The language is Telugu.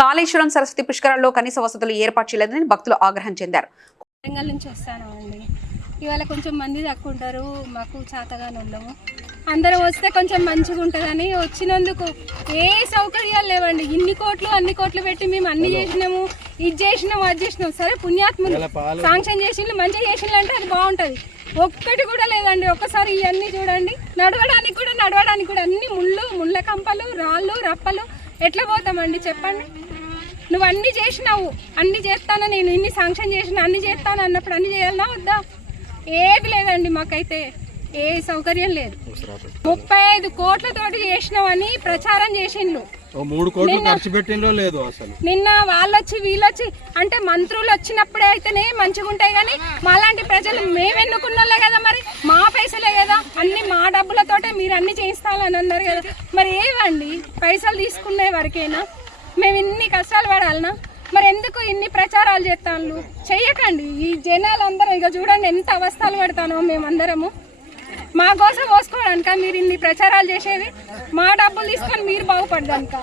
కాళేశ్వరం సరస్వతి పుష్కరాల్లో కనీస వసతులు ఏర్పాటు చేయలేదని భక్తులు ఆగ్రహం చెందారు. వరంగల్ నుంచి వస్తాను అండి. ఇవాళ కొంచెం మంది తక్కువ ఉంటారు మాకు చేతగానే ఉండము. అందరం వస్తే కొంచెం మంచిగా ఉంటుందని వచ్చినందుకు ఏ సౌకర్యాలు లేవండి. ఇన్ని కోట్లు అన్ని కోట్లు పెట్టి మేము అన్ని చేసినాము ఇది చేసినాము అది చేసినాము. సరే పుణ్యాత్ములు శాంక్షన్ చేసిండ్రు మంచిగా చేసిండ్రు అంటే అది బాగుంటుంది. ఒక్కటి కూడా లేదండి. ఒక్కసారి ఇవన్నీ చూడండి. నడవడానికి కూడా నడవడానికి కూడా అన్ని కంపలు రాళ్ళు రప్పలు ఎట్లా పోతామండి చెప్పండి? నువ్వు అన్ని చేసినావు అన్ని చేస్తాను నేను ఇన్ని శాంక్షన్ చేసిన అన్ని చేస్తాను అన్నప్పుడు అన్ని చేయాలన్నా వద్దా? ఏది లేదండి మాకైతే ఏ సౌకర్యం లేదు. ముప్పై ఐదు కోట్లతోటి చేసినావని ప్రచారం చేసిండ్రు. ఓ మూడు కోట్లు ఖర్చు పెట్టిందో లేదు అసలు? నిన్న వాళ్ళొచ్చి వీళ్ళొచ్చి అంటే మంత్రులు వచ్చినప్పుడే అయితేనే మంచిగా ఉంటాయి కానీ మాలాంటి ప్రజలు మేము కదా మరి మా పైసలే కదా అన్ని మా డబ్బులతోటే మీరు అన్ని చేయిస్తాలని అన్నారు కదా. మరి ఏవండి? పైసలు తీసుకునే వరకేనా? మేము ఇన్ని కష్టాలు పడాలనా? మరి ఎందుకు ఇన్ని ప్రచారాలు చేస్తాను చెయ్యకండి. ఈ జనాలందరూ ఇక చూడండి ఎంత అవస్థలు పడతానో మేమందరము. మా కోసం పోసుకోవడానిక మీరు ఇన్ని ప్రచారాలు చేసేవి మా డబ్బులు తీసుకొని మీరు బాగుపడడానిక?